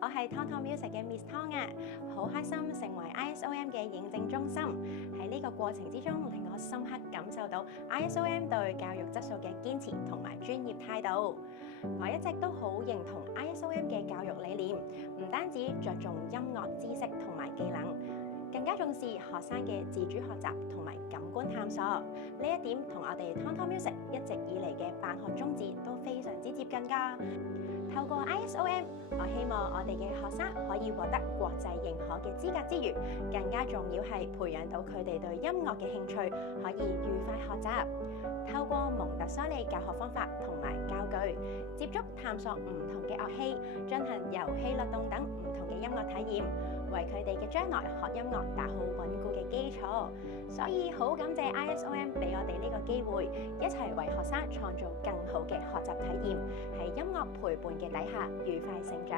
我係 Tong Music 嘅 Miss Tong 啊，好開心成為 ISOM 嘅認證中心。喺呢個過程之中，令我深刻感受到 ISOM 對教育質素嘅堅持同埋專業態度。我一直都好認同 ISOM 嘅教育理念，唔單止着重音樂知識同埋技能，更加重視學生嘅自主學習同埋感官探索。呢一點同我哋 Tong Music 一直以嚟嘅辦學宗旨都非常之接近㗎。透過 ISOM， 我希望我哋嘅學生可以獲得國際認可嘅資格之餘，更加重要係培養到佢哋對音樂嘅興趣，可以愉快學習。透過蒙特梭利教學方法同埋教具，接觸探索唔同嘅樂器，進行遊戲律動等唔同嘅音樂體驗，為佢哋嘅將來學音樂打好穩固嘅基礎。所以好感謝 ISOM 俾我哋呢個機會，一齊為學生創造更好嘅學習體驗，喺音樂陪伴嘅底下愉快成長。